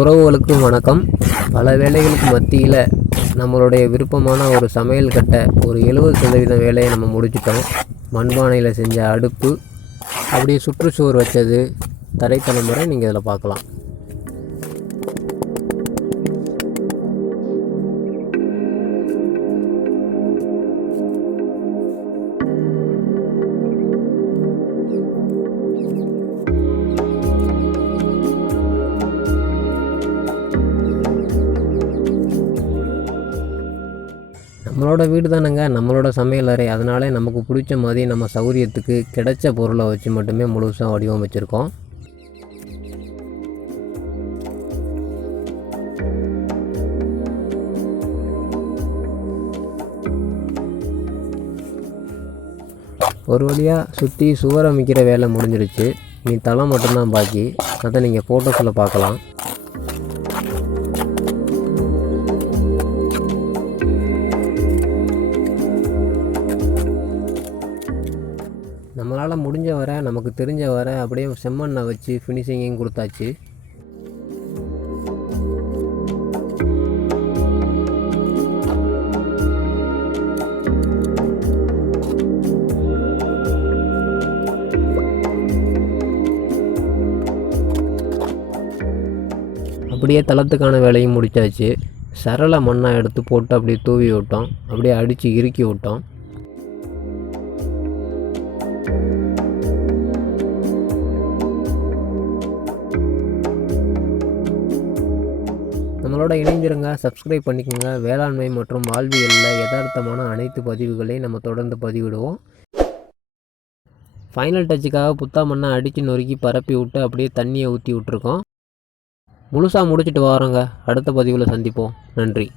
உறவுகளுக்கும் வணக்கம். பல வேலைகளுக்கு மத்தியில் நம்மளுடைய விருப்பமான ஒரு சமையல் கட்டை ஒரு 70% வேலையை நம்ம முடிச்சிட்டோம். மண்பானையில் செஞ்ச அடுப்பு, அப்படியே சுற்றுச்சுவர் வச்சது, தரைத்தளம் முறை நீங்கள் இதில் பார்க்கலாம். நம்மளோட வீடு தானேங்க, நம்மளோட சமையல் அறை. அதனாலே நமக்கு பிடிச்ச மாதிரி நம்ம சௌகரியத்துக்கு கிடைச்ச பொருளை வச்சு மட்டுமே முழுசாக வடிவமைச்சிருக்கோம். ஒரு வழியாக சுற்றி சுவர் அமைக்கிற வேலை முடிஞ்சிருச்சு. நீ தளம் மட்டும்தான் பாக்கி. அதை நீங்கள் ஃபோட்டோஸில் பார்க்கலாம். நம்மளால் முடிஞ்ச வரை, நமக்கு தெரிஞ்ச வரை அப்படியே செம்மண்ணை வச்சு ஃபினிஷிங்கையும் கொடுத்தாச்சு. அப்படியே தளத்துக்கான வேலையும் முடித்தாச்சு. சரள மண்ணாக எடுத்து போட்டு அப்படியே தூவி விட்டோம். அப்படியே அடித்து இறுக்கி விட்டோம். நம்மளோட இணைந்திருங்க, சப்ஸ்கிரைப் பண்ணிக்கோங்க. வேளாண்மை மற்றும் வாழ்வியலில் யதார்த்தமான அனைத்து பதிவுகளையும் நம்ம தொடர்ந்து பதிவிடுவோம். ஃபைனல் டச்சுக்காக புத்தா மண்ணை அடித்து நொறுக்கி பரப்பி விட்டு அப்படியே தண்ணியை ஊற்றி விட்ருக்கோம். முழுசாக முடிச்சுட்டு வரோங்க. அடுத்த பதிவில் சந்திப்போம். நன்றி.